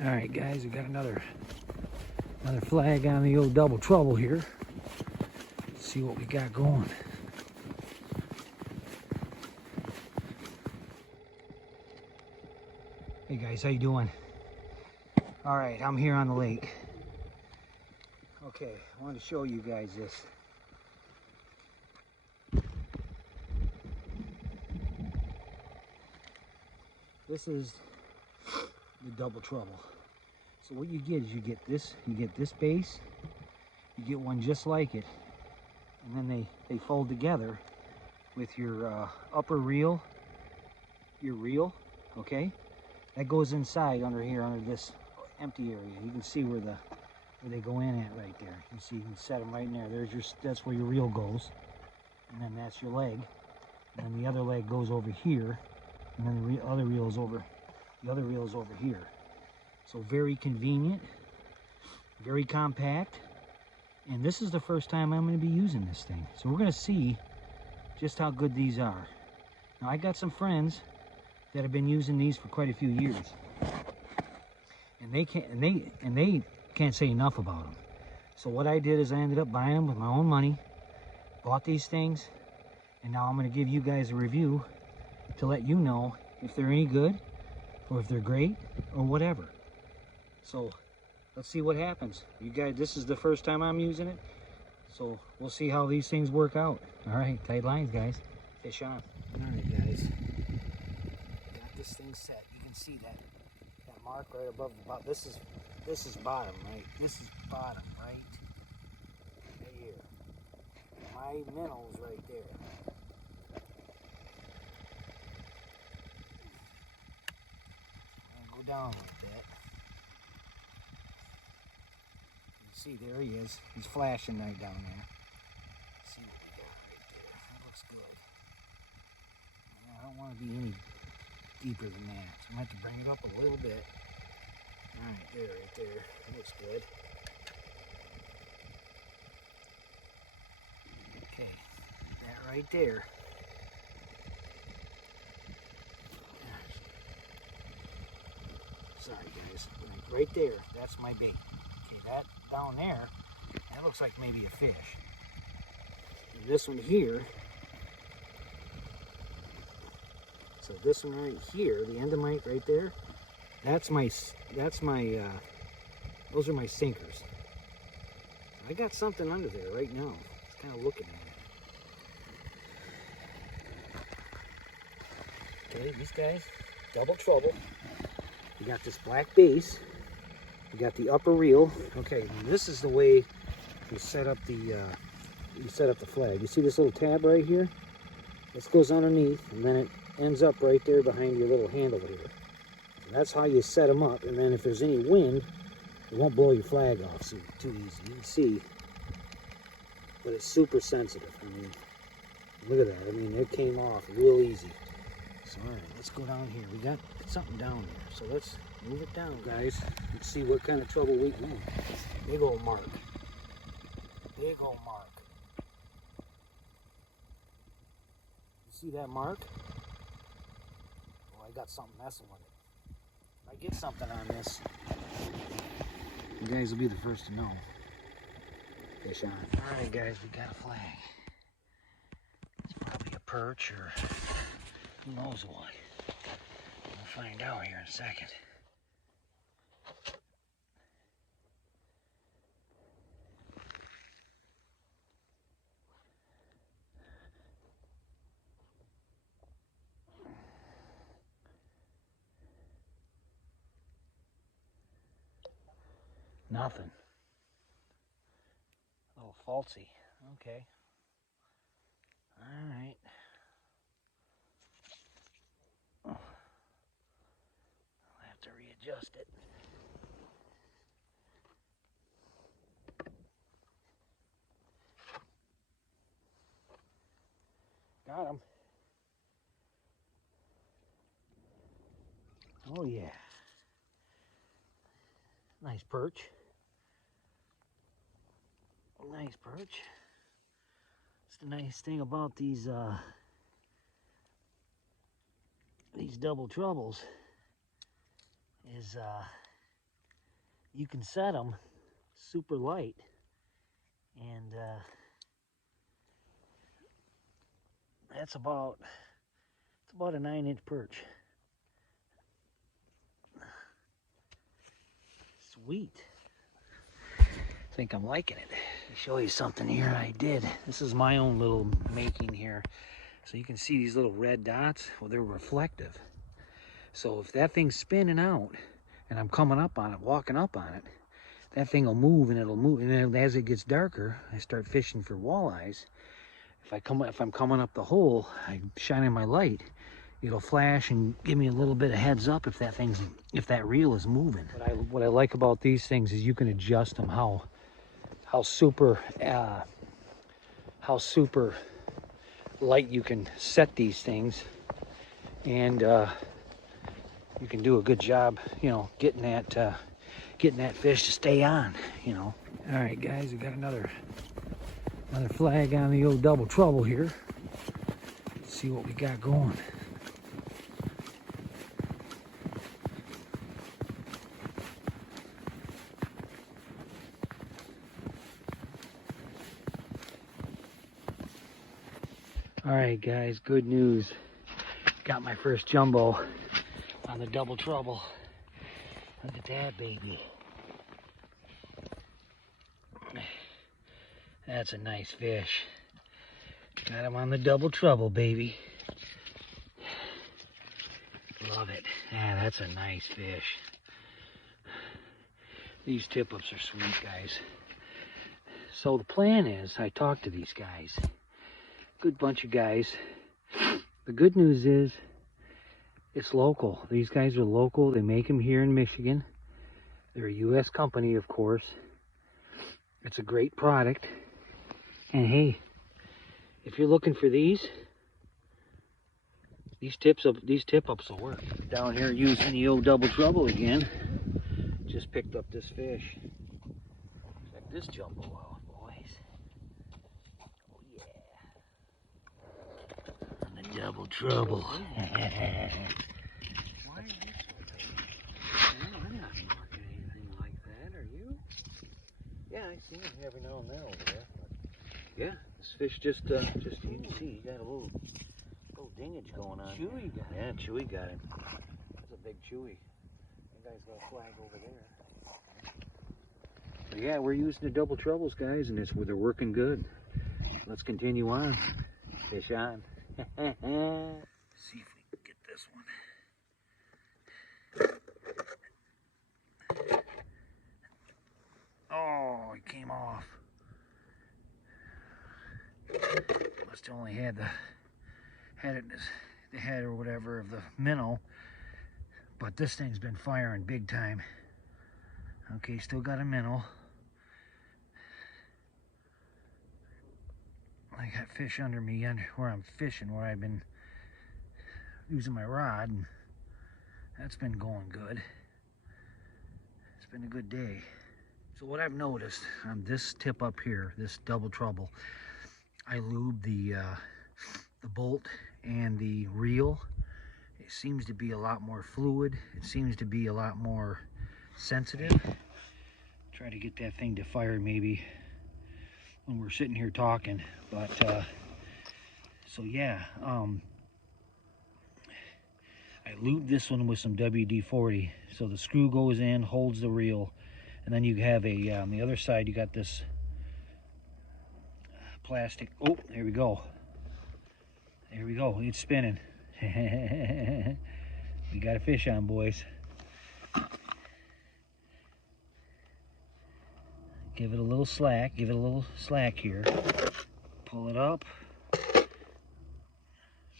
All right, guys, we got another flag on the old double trouble here. Let's see what we got going. Hey guys, how you doing? All right, I'm here on the lake. Okay, I wanted to show you guys this. This is the double trouble. So what you get is you get this base, you get one just like it, and then they fold together with your upper reel, your reel, okay? That goes inside under here, under this empty area. You can see where they go in at right there. You see, you can set them right in there. That's where your reel goes, and then that's your leg, and then the other leg goes over here, and then the other reel is over here. So very convenient, very compact, and this is the first time I'm going to be using this thing. So we're going to see just how good these are. Now I got some friends that have been using these for quite a few years, and they can't say enough about them. So what I did is I ended up buying them with my own money, bought these things, and now I'm going to give you guys a review to let you know if they're any good or if they're great or whatever. So let's see what happens. You guys, this is the first time I'm using it, so we'll see how these things work out. All right, tight lines, guys. Fish on. All right, guys. Got this thing set. You can see that mark right above the bottom. This is bottom, right? This is bottom, right? Right here. My minnow's right there. Go down a little bit. You see, there he is. He's flashing right down there. See what we got right there. That looks good. I don't want to be any deeper than that, so I have to bring it up a little bit. All right, there, right there. That looks good. Okay, that right there. Sorry guys, right there, that's my bait. Okay, that down there, that looks like maybe a fish. And this one here, so this one right here, the end of my right there, those are my sinkers. I got something under there right now. It's kind of looking at it. Okay, these guys, double trouble. You got this black base, you got the upper reel. Okay, this is the way you set up the flag. You see this little tab right here? This goes underneath, and then it ends up right there behind your little handle here. So that's how you set them up, and then if there's any wind, it won't blow your flag off too easy. You can see, but it's super sensitive. I mean, look at that. I mean, it came off real easy. So, all right, let's go down here. We got something down there. So let's move it down, guys. Let's see what kind of trouble we can. Big old mark. Big old mark. You see that mark? Oh, I got something messing with it. If I get something on this, you guys will be the first to know. Fish on. All right, guys, we got a flag. It's probably a perch or who knows what. We'll find out here in a second. Nothing. A little falsy. Okay. All right. I'll have to readjust it. Got him. Oh yeah. Nice perch. Nice perch. That's the nice thing about these double troubles is you can set them super light, and it's about a 9-inch perch. Sweet. I think I'm liking it. Let me show you something here I did. This is my own little making here. So you can see these little red dots. Well, they're reflective. So if that thing's spinning out and I'm coming up on it, walking up on it, that thing will move, and it'll move. And then as it gets darker, I start fishing for walleyes. If I'm coming up the hole, I shine my light, it'll flash and give me a little bit of heads up if that reel is moving. What I like about these things is you can adjust them how super light you can set these things, and you can do a good job, you know, getting that fish to stay on, you know. All right, guys, we got another flag on the old double trouble here. Let's see what we got going. All right, guys, good news. Got my first jumbo on the double trouble. Look at that baby. That's a nice fish. Got him on the double trouble, baby. Love it. Yeah, that's a nice fish. These tip-ups are sweet, guys. So the plan is, I talked to these guys. Good bunch of guys. The good news is, it's local. These guys are local. They make them here in Michigan. They're a U.S. company, of course. It's a great product. And hey, if you're looking for these tip-ups will work. Down here using the old double trouble again. Just picked up this fish. Check this jumbo out, boys. Oh yeah. On the double trouble. Why are you so late? I'm not marking anything like that, are you? Yeah, I see him every now and then over there. Yeah, this fish just you can see, he got a little dingage going on. Chewy got him. Yeah, Chewy got him. That's a big Chewy. That guy's got a flag over there. But yeah, we're using the double troubles, guys, and they're working good. Let's continue on. Fish on. See if we can get this one. Oh, it came off. Must have only had the head or whatever of the minnow, but this thing's been firing big time. Okay, still got a minnow. I got fish under me, where I'm fishing, where I've been using my rod, and that's been going good. It's been a good day. So what I've noticed on this tip up here, this double trouble, I lube the bolt and the reel. It seems to be a lot more fluid. It seems to be a lot more sensitive. Try to get that thing to fire maybe when we're sitting here talking. But so yeah, I lube this one with some WD-40. So the screw goes in, holds the reel, and then you have a on the other side you got this plastic. Oh, there we go. There we go. It's spinning. We got a fish on, boys. Give it a little slack. Give it a little slack here. Pull it up. As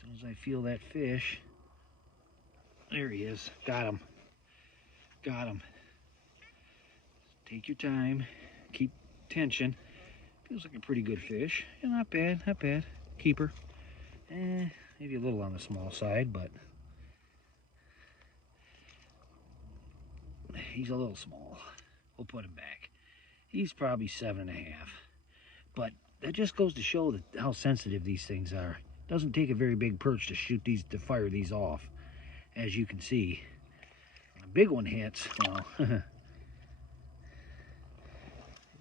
soon as I feel that fish, there he is. Got him. Got him. Take your time. Keep tension. Feels like a pretty good fish. Yeah, not bad. Not bad. Keeper. Maybe a little on the small side, but he's a little small. We'll put him back. He's probably 7.5. But that just goes to show that how sensitive these things are. It doesn't take a very big perch to fire these off, as you can see. When a big one hits, well,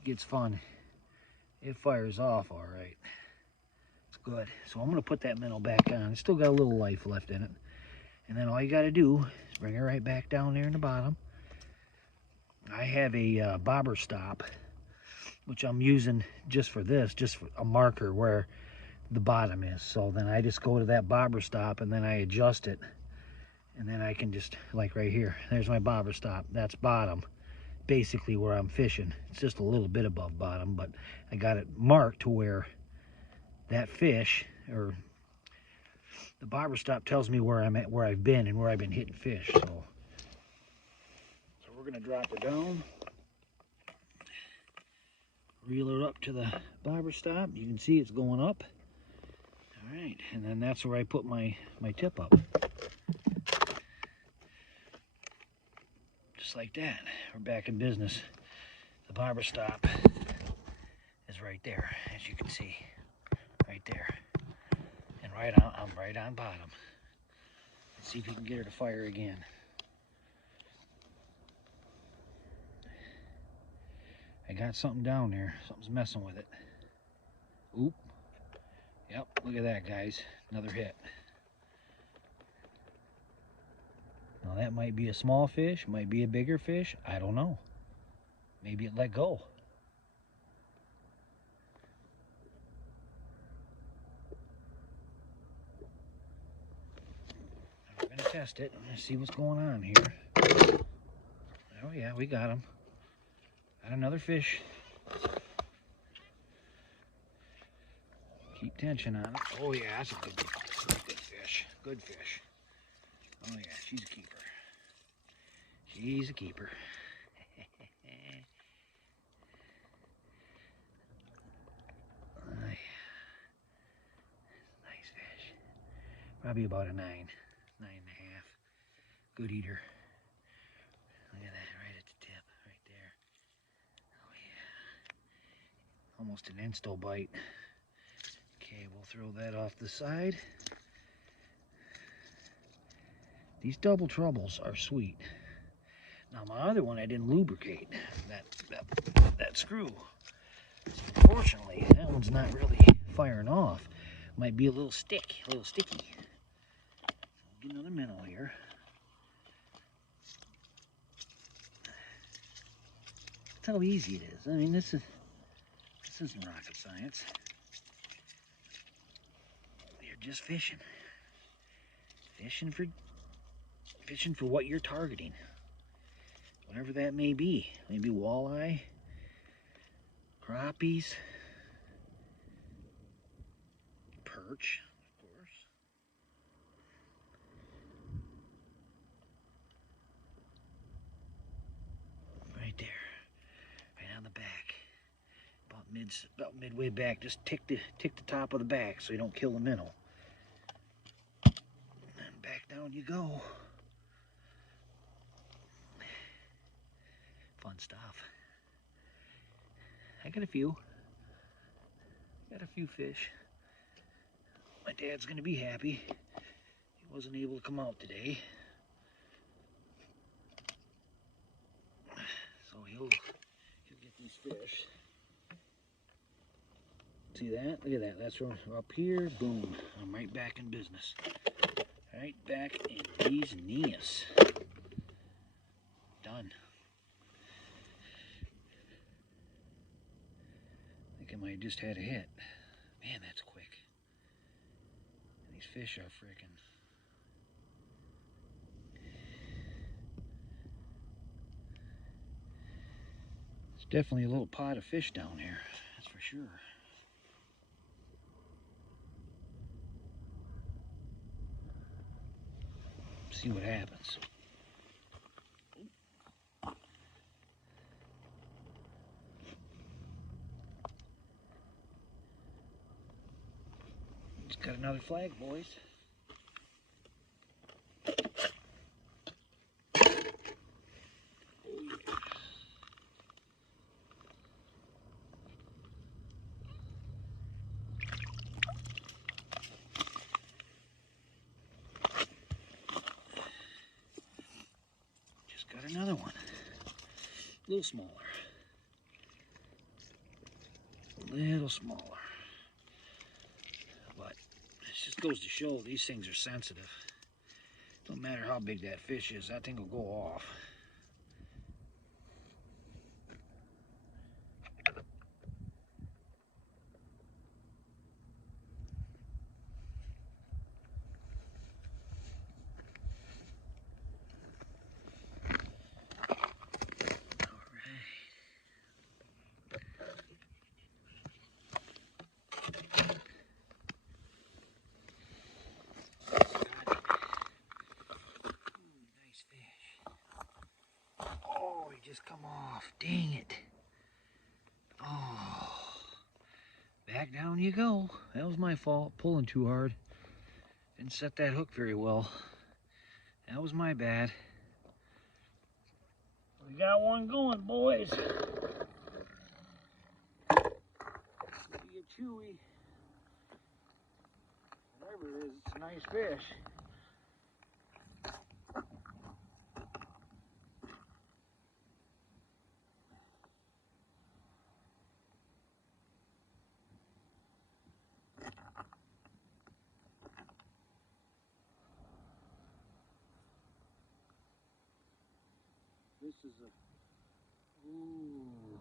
gets fun. It fires off all right. It's good. So I'm gonna put that minnow back on. It's still got a little life left in it. And then all you gotta do is bring it right back down there in the bottom. I have a bobber stop, which I'm using just for this, just for a marker where the bottom is. So then I just go to that bobber stop and then I adjust it. And then I can just, like right here, there's my bobber stop. That's bottom, basically where I'm fishing. It's just a little bit above bottom, but I got it marked to where that fish, or the bobber stop tells me where I'm at, where I've been and where I've been hitting fish. So we're gonna drop her down, reel her up to the bobber stop. You can see it's going up. All right, and then that's where I put my tip up. Just like that, we're back in business. The bobber stop is right there, as you can see, right there, and I'm right on bottom. Let's see if we can get her to fire again. I got something down there. Something's messing with it. Oop. Yep, look at that, guys. Another hit. Now that might be a small fish, might be a bigger fish. I don't know. Maybe it let go. We're gonna test it. Let's see what's going on here. Oh yeah, we got him. Got another fish. Keep tension on it. Oh yeah, that's a good fish. Good fish. Oh yeah, she's a keeper. She's a keeper. Nice fish. Probably about a 9.5. Good eater. Look at that, right at the tip, right there. Oh yeah. Almost an insto bite. Okay, we'll throw that off the side. These double troubles are sweet. Now my other one I didn't lubricate that screw. Unfortunately, that one's not really firing off. Might be a little sticky. Get another minnow here. That's how easy it is. I mean, this isn't rocket science. You're just fishing. Fishing for what you're targeting. Whatever that may be. Maybe walleye, crappies, perch, of course. Right there. Right on the back. About midway back. Just tick the top of the back so you don't kill the minnow. And back down you go. Fun stuff. I got a few fish. My dad's gonna be happy. He wasn't able to come out today. So he'll get these fish. See that? Look at that. That's up here. Boom. I'm right back in business. Right back in business. Done. I think I might have just had a hit. Man, that's quick. These fish are freaking. It's definitely a little pot of fish down there. That's for sure. See what happens. Just got another flag, boys. Just got another one. A little smaller. a little smaller. But it just goes to show these things are sensitive. Don't matter how big that fish is, that thing will go off. Just come off. Dang it. Oh. Back down you go. That was my fault. Pulling too hard. Didn't set that hook very well. That was my bad. We got one going, boys. Be a chewy. Whatever it is, it's a nice fish. This is a, ooh.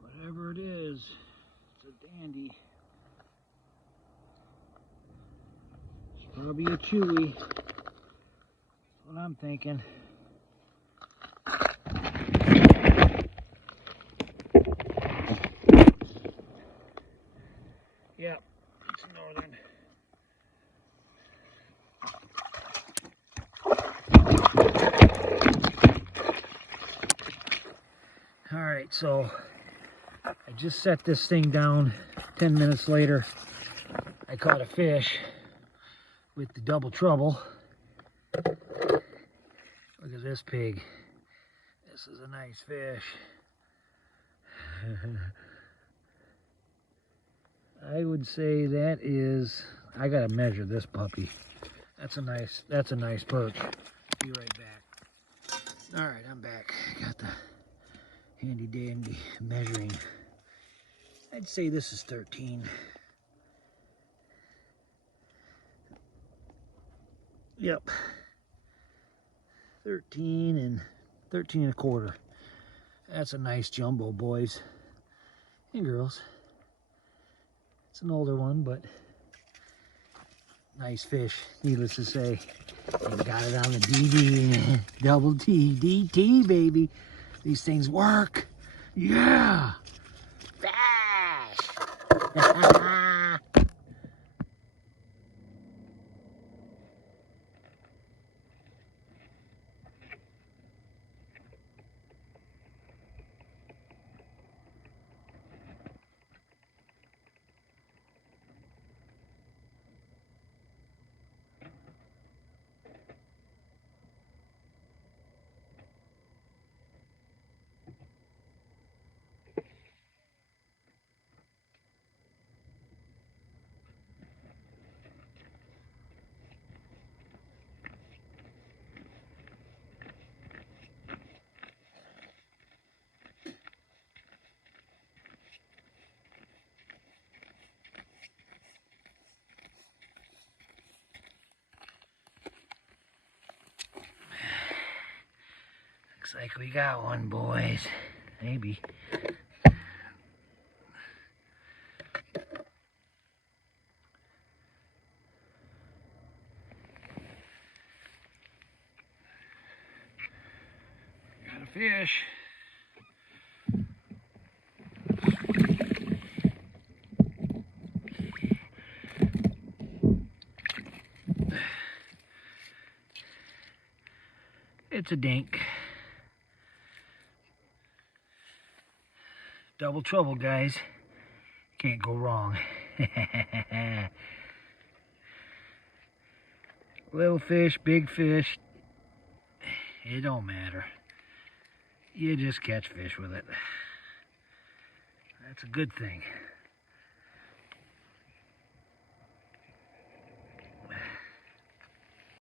Whatever it is, it's a dandy. It's probably a chewy. That's what I'm thinking. Yep, it's northern. Alright, so I just set this thing down. 10 minutes later, I caught a fish with the double trouble. Look at this pig. This is a nice fish. I would say that is, I gotta measure this puppy. That's a nice perch. Be right back. Alright, I'm back. Got the handy dandy measuring. I'd say this is 13. Yep. 13 and 13 and a quarter. That's a nice jumbo, boys and girls. It's an older one, but nice fish, needless to say. And got it on the DD, double T, DT, baby. These things work. Yeah. Bash. Looks like we got one, boys. Maybe. Got a fish. It's a dink. Double trouble, guys. Can't go wrong. Little fish, big fish, it don't matter. You just catch fish with it. That's a good thing.